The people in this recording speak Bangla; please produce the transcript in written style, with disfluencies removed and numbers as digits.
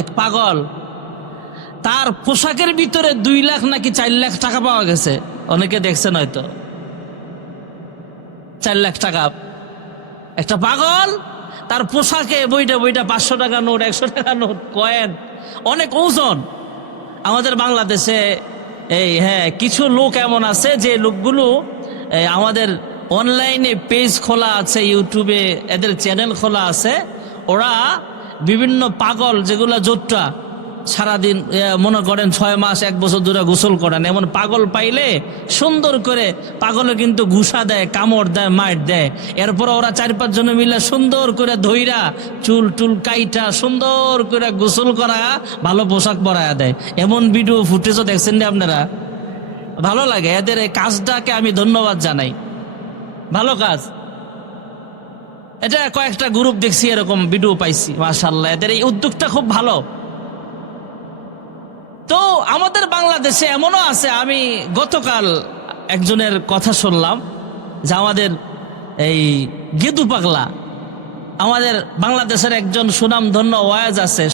এক পাগল, তার পোশাকের ভিতরে 2 লাখ নাকি 4 লাখ টাকা পাওয়া গেছে। অনেকে দেখছেন হয়তো, 4 লাখ টাকা। একটা পাগল তার পোশাকে বইটা 500 টাকা নোট, 100 টাকা নোট, কয়েন, অনেক ওজন। আমাদের বাংলাদেশে কিছু লোক এমন আছে যে লোকগুলো আমাদের অনলাইনে পেজ খোলা আছে, ইউটিউবে এদের চ্যানেল খোলা আছে। ওরা বিভিন্ন পাগল যেগুলো জোটটা সারাদিন মনে করেন 6 মাস 1 বছর ধরে গোসল করেন, এমন পাগল পাইলে সুন্দর করে পাগলে কিন্তু ঘুষা দেয়, কামড় দেয়, মার দেয়। এরপর ওরা 4-5 জনে মিলে সুন্দর করে ধইরা চুল টুল কাইটা সুন্দর করে গোসল করা, ভালো পোশাক পরায়া দেয়। এমন ভিডিও ফুটেজও দেখছেন না আপনারা? ভালো লাগে এদের এই কাজটাকে, আমি ধন্যবাদ জানাই, ভালো কাজ। এটা কয়েকটা গ্রুপ দেখছি, এরকম ভিডিও পাইছি, মাশাআল্লাহ এদের এই উদ্যোগটা খুব ভালো। তো আমাদের বাংলাদেশে এমনও আছে, আমি গতকাল একজনের কথা শুনলাম যে আমাদের এই গেদু পাগলা, আমাদের বাংলাদেশের একজন সুনামধন্য ওয়াজ আছে,